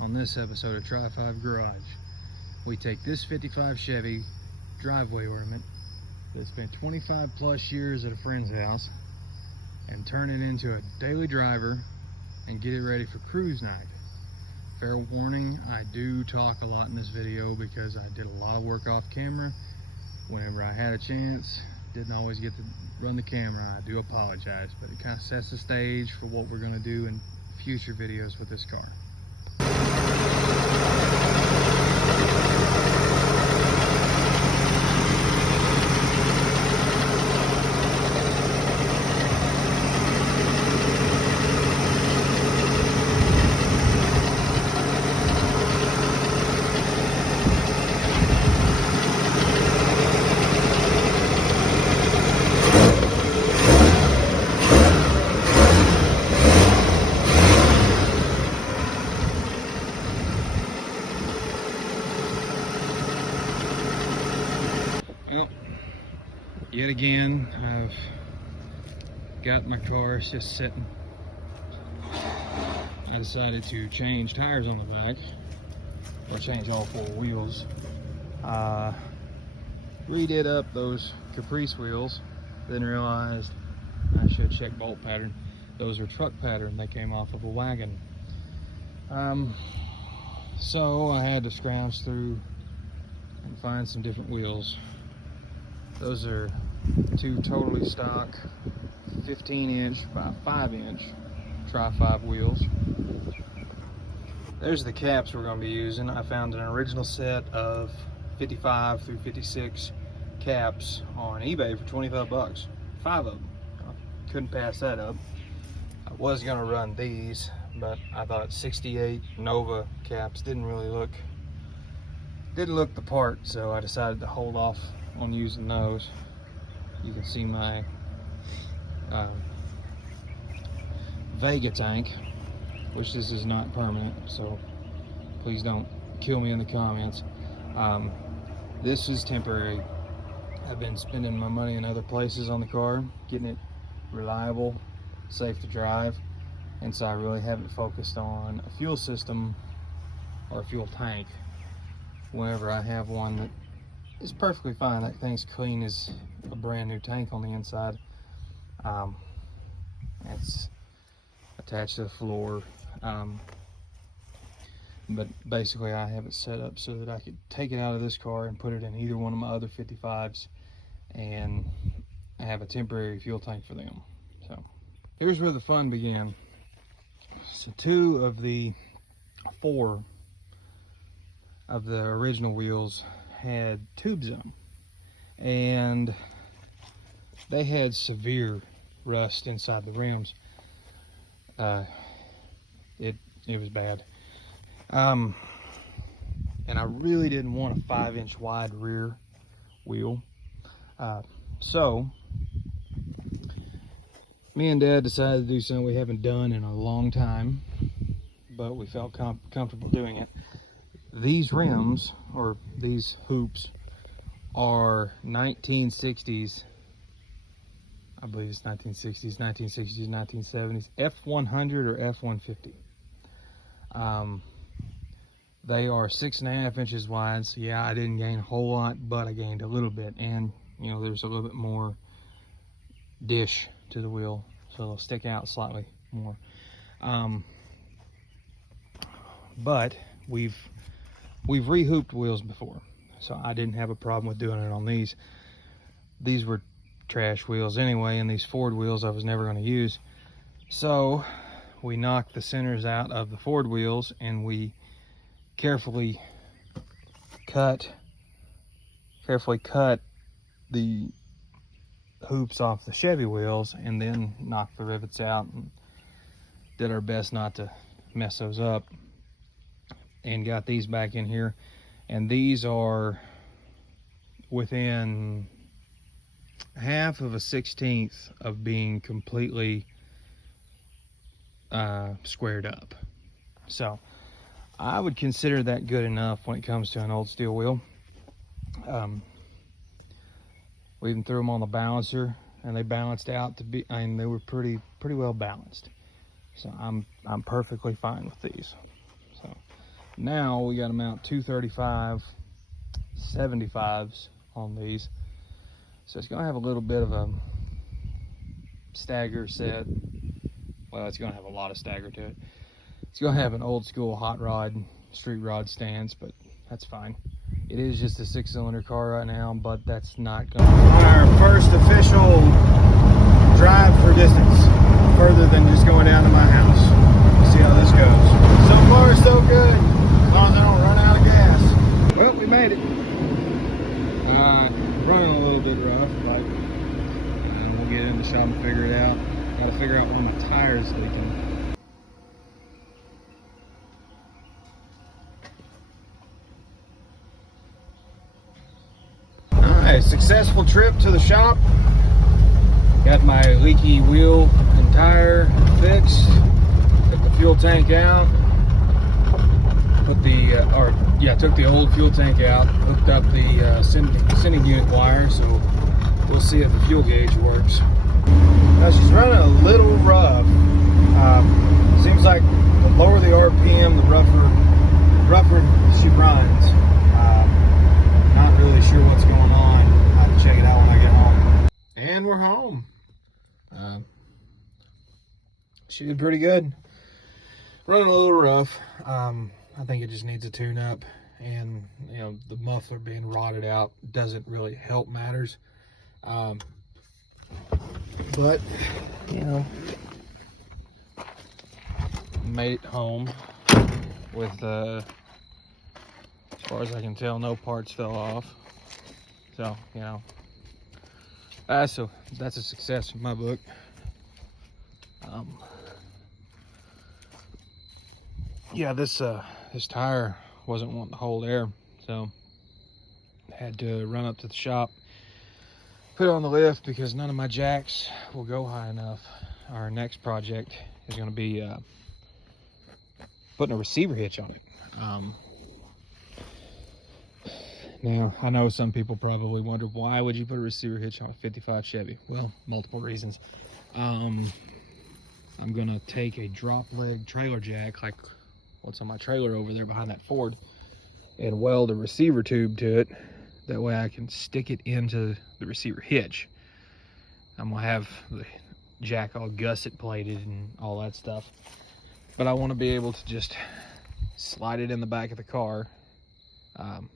On this episode of Try 5 Garage, we take this 55 Chevy driveway ornament that's been 25 plus years at a friend's house and turn it into a daily driver and get it ready for cruise night. Fair warning, I do talk a lot in this video because I did a lot of work off camera. Whenever I had a chance, didn't always get to run the camera. I do apologize, but it kind of sets the stage for what we're going to do in future videos with this car. Well, yet again, I've got my car, it's just sitting. I decided to change tires on the back, or change all four wheels. Redid up those Caprice wheels, then realized I should check bolt pattern. Those are truck pattern, they came off of a wagon. So I had to scrounge through and find some different wheels. Those are two totally stock 15-inch by 5-inch Try 5 wheels. There's the caps we're going to be using. I found an original set of 55 through 56 caps on eBay for 25 bucks. 5 of them. I couldn't pass that up. I was going to run these, but I thought 68 Nova caps didn't look the part, so I decided to hold off on using those. You can see my Vega tank, which this is not permanent, so please don't kill me in the comments. This is temporary. I've been spending my money in other places on the car, getting it reliable, safe to drive, and so I really haven't focused on a fuel system or a fuel tank. Whenever I have one that is perfectly fine, that thing's clean as a brand new tank on the inside. It's attached to the floor, but basically I have it set up so that I could take it out of this car and put it in either one of my other 55s, and I have a temporary fuel tank for them. So here's where the fun began. So 2 of the 4 of the original wheels had tubes in them, and they had severe rust inside the rims. It was bad, and I really didn't want a 5-inch wide rear wheel, so me and Dad decided to do something we haven't done in a long time, but we felt comfortable doing it. These rims, or these hoops, are 1960s, I believe it's 1960s, 1970s, F100 or F150. They are 6.5 inches wide, so yeah, I didn't gain a whole lot, but I gained a little bit, and you know, there's a little bit more dish to the wheel, so it'll stick out slightly more. But we've re-hooped wheels before, so I didn't have a problem with doing it on these. These were trash wheels anyway, and these Ford wheels I was never going to use. So we knocked the centers out of the Ford wheels, and we carefully cut the hoops off the Chevy wheels, and then knocked the rivets out and did our best not to mess those up, and got these back in here. And these are within 1/2 of a 16th of being completely squared up. So I would consider that good enough when it comes to an old steel wheel. We even threw them on the balancer, and they balanced out to be, and they were pretty well balanced. So I'm perfectly fine with these. So Now we got to mount 235 75s on these, so it's gonna have a little bit of a stagger set. Well, it's gonna have a lot of stagger to it. It's gonna have an old school hot rod, street rod stance, but that's fine. It is just a 6-cylinder car right now, but that's not gonna be our first official drive for distance, further than just going down to my house. See how this goes. So far, so good, as long as I don't run out of gas. Well, we made it. Running a little bit rough, but we'll get in the shop and figure it out. Gotta figure out why my tire's leaking. Alright, successful trip to the shop. Got my leaky wheel and tire fixed. Took the fuel tank out. Took the old fuel tank out. Hooked up the sending unit wire, so we'll see if the fuel gauge works. Now she's running a little rough. Seems like the lower the RPM, the rougher she runs. Not really sure what's going on. I'll have to check it out when I get home. And we're home. She did pretty good. Running a little rough. I think it just needs a tune-up, and you know, the muffler being rotted out doesn't really help matters. But you know, made it home with as far as I can tell, no parts fell off. So you know, that's a success in my book. Yeah, this tire wasn't wanting to hold air, so I had to run up to the shop, put it on the lift because none of my jacks will go high enough. Our next project is going to be putting a receiver hitch on it. Now, I know some people probably wonder, why would you put a receiver hitch on a 55 Chevy? Well, multiple reasons. I'm going to take a drop leg trailer jack, like what's on my trailer over there behind that Ford, and weld a receiver tube to it. That way I can stick it into the receiver hitch. I'm gonna have the jack all gusset plated and all that stuff, but I want to be able to just slide it in the back of the car, and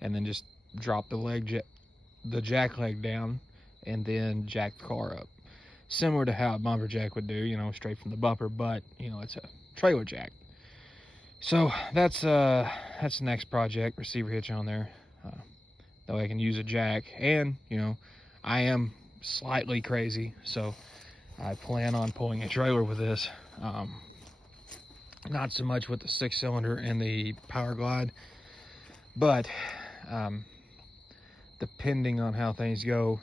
then just drop the jack leg down and then jack the car up, similar to how a bumper jack would do, you know, straight from the bumper, but you know, it's a trailer jack. So that's the next project, receiver hitch on there. That way I can use a jack, and you know, I am slightly crazy, so I plan on pulling a trailer with this. Not so much with the 6-cylinder and the Power Glide, but depending on how things go,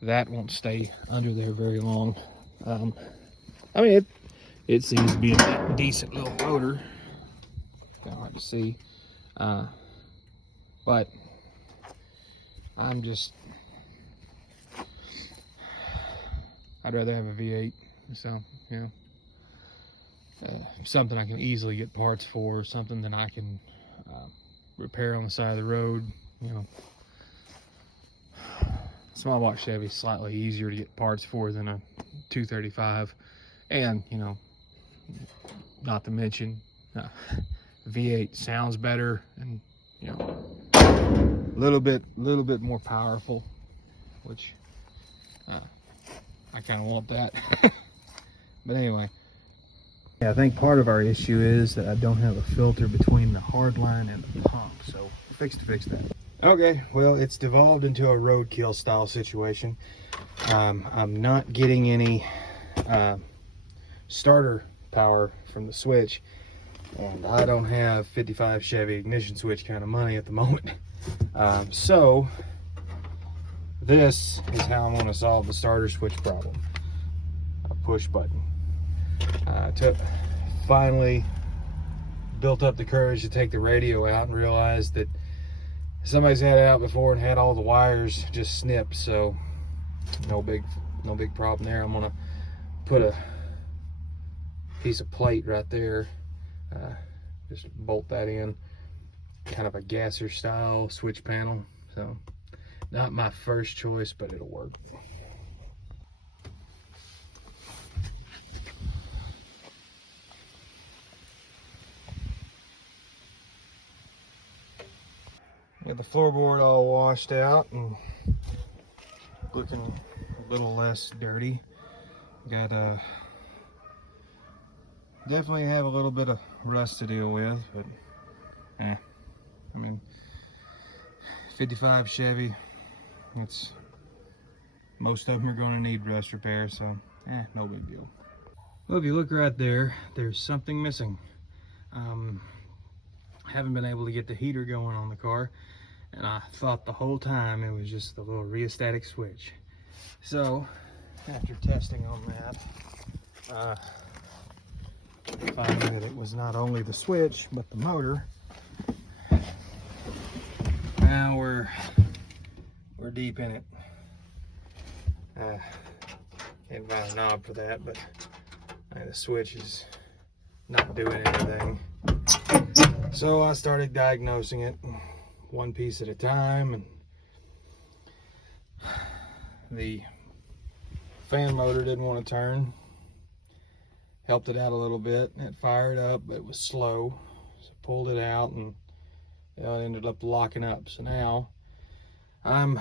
that won't stay under there very long. I mean, it seems to be a decent little motor. Kind of hard to see, but I'd rather have a V8, so you know, something I can easily get parts for, something that I can repair on the side of the road. You know, small block Chevy is slightly easier to get parts for than a 235, and you know, not to mention V8 sounds better, and you know, a little bit more powerful, which I kind of want that. But anyway, yeah, I think part of our issue is that I don't have a filter between the hard line and the pump, so we're to fix that. Okay, well, it's devolved into a roadkill style situation. I'm not getting any starter power from the switch, and I don't have 55 Chevy ignition switch kind of money at the moment. So this is how I'm going to solve the starter switch problem. A push button. Finally built up the courage to take the radio out and realized that somebody's had it out before and had all the wires just snipped, so no big problem there. I'm going to put a piece of plate right there, just bolt that in. Kind of a gasser style switch panel. So not my first choice, but it'll work. Got the floorboard all washed out and looking a little less dirty. Got definitely have a little bit of rust to deal with, but I mean, 55 Chevy, it's most of them are going to need rust repair, so no big deal. Well, if you look right there, there's something missing. Haven't been able to get the heater going on the car, and I thought the whole time it was just the little rheostatic switch. So after testing on that, finding that it was not only the switch but the motor, now we're deep in it. Didn't find a knob for that, but the switch is not doing anything. So I started diagnosing it one piece at a time, and the fan motor didn't want to turn. Helped it out a little bit, and it fired up, but it was slow. So I pulled it out, and it ended up locking up. So now I'm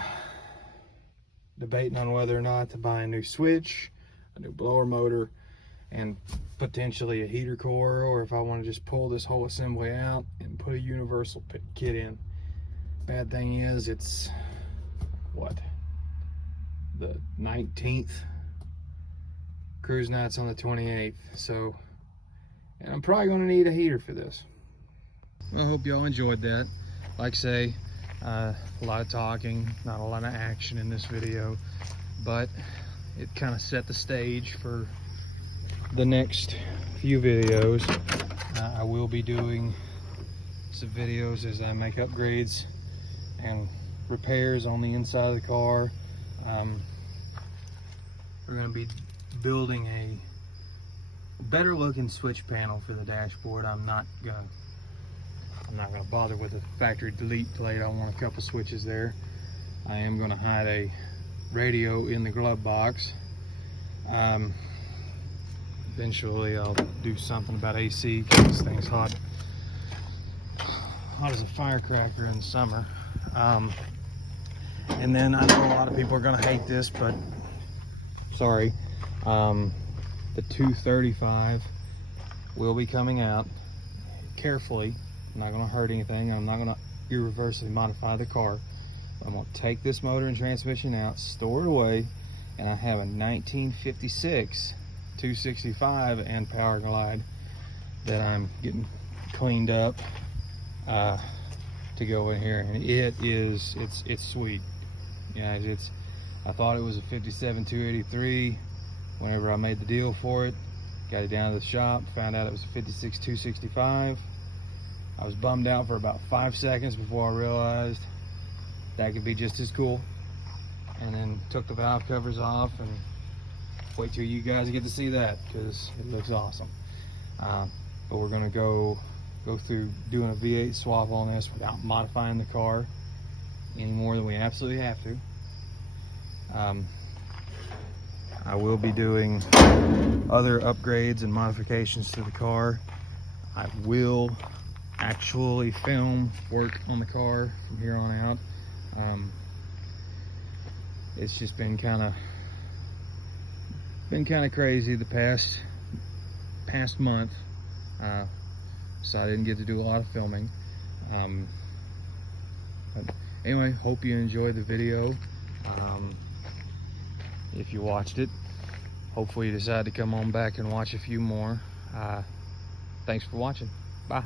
debating on whether or not to buy a new switch, a new blower motor, and potentially a heater core, or if I want to just pull this whole assembly out and put a universal kit in. Bad thing is, it's what, the 19th, cruise night's on the 28th, so, and I'm probably going to need a heater for this. I hope y'all enjoyed that. Like I say, a lot of talking, not a lot of action in this video, but it kind of set the stage for the next few videos. I will be doing some videos as I make upgrades and repairs on the inside of the car. We're going to be building a better looking switch panel for the dashboard. I'm not gonna bother with the factory delete plate. I want a couple switches there. I am going to hide a radio in the glove box. Eventually I'll do something about AC, because this thing's hot as a firecracker in the summer. And then I know a lot of people are going to hate this, but sorry, the 235 will be coming out carefully. I'm not going to hurt anything. I'm not going to irreversibly modify the car. I'm going to take this motor and transmission out, store it away, and I have a 1956 265 and Power Glide that I'm getting cleaned up to go in here, and it's sweet. Yeah, I thought it was a 57 283 whenever I made the deal for it. Got it down to the shop, found out it was a 56 265. I was bummed out for about 5 seconds before I realized that could be just as cool, and then took the valve covers off, and wait till you guys get to see that, because it looks awesome. But we're gonna go through doing a V8 swap on this without modifying the car any more than we absolutely have to. I will be doing other upgrades and modifications to the car. I will actually film work on the car from here on out. It's just been kind of crazy the past month, so I didn't get to do a lot of filming. But anyway, hope you enjoyed the video. If you watched it, hopefully you decide to come on back and watch a few more. Thanks for watching. Bye.